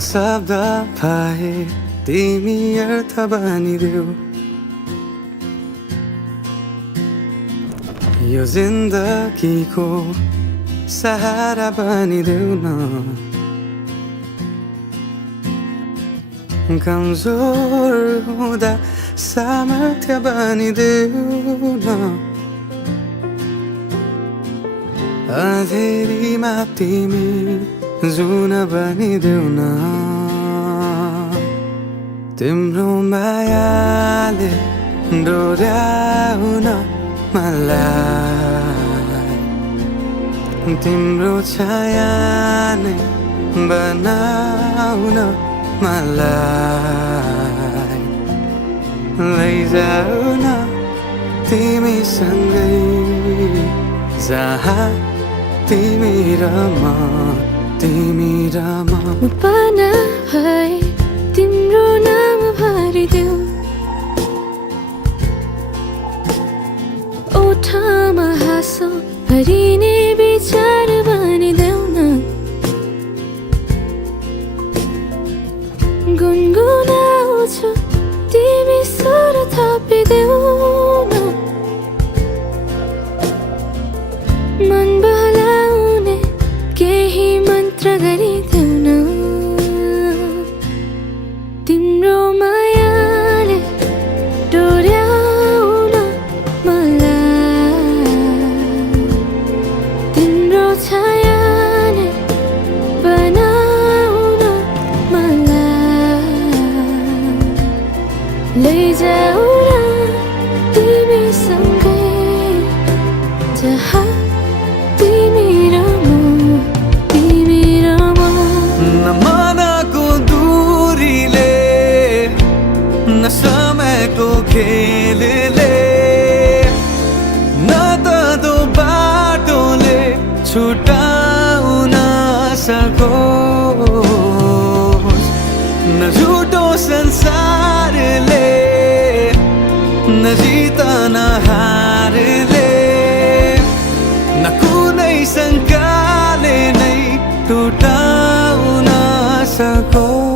शब्द पाए तिमी अर्थ बनिदेऊ यो जिन्दगीको सहारा बनिदेऊ न कमजोर हुँदा सामर्थ्य बनिदेऊ न अँधेरीमा तिमी जुन बनिदेऊ न तिम्रो मायाले डोर्याउन मलाई तिम्रो छाया नै बनाउन मलाई लैजाऊ न तिमीसँगै जहाँ तिमी र म पाना है तिम्रो नाम भरिदेऊ ओठमा हाँसो भरिने विचार बनिदेऊ न गुनगुनाउँछु तिमी स्वर थपिदेऊ न मन बहलाउने केही मन्त्र गरिदेऊ न तिम्रो मायाले डोर्याउन मलाई तिम्रो छाया नै बनाउन मलाई लैजाऊ न तिमीसँगै जहाँ तिमी र म मनको दूरीले न समयको खेलले न त दो बाटोले छुटाउन सकोस् न झुटो संसारले न जित न हारले न कुनै शङ्काले नै टुटाउन सकोस्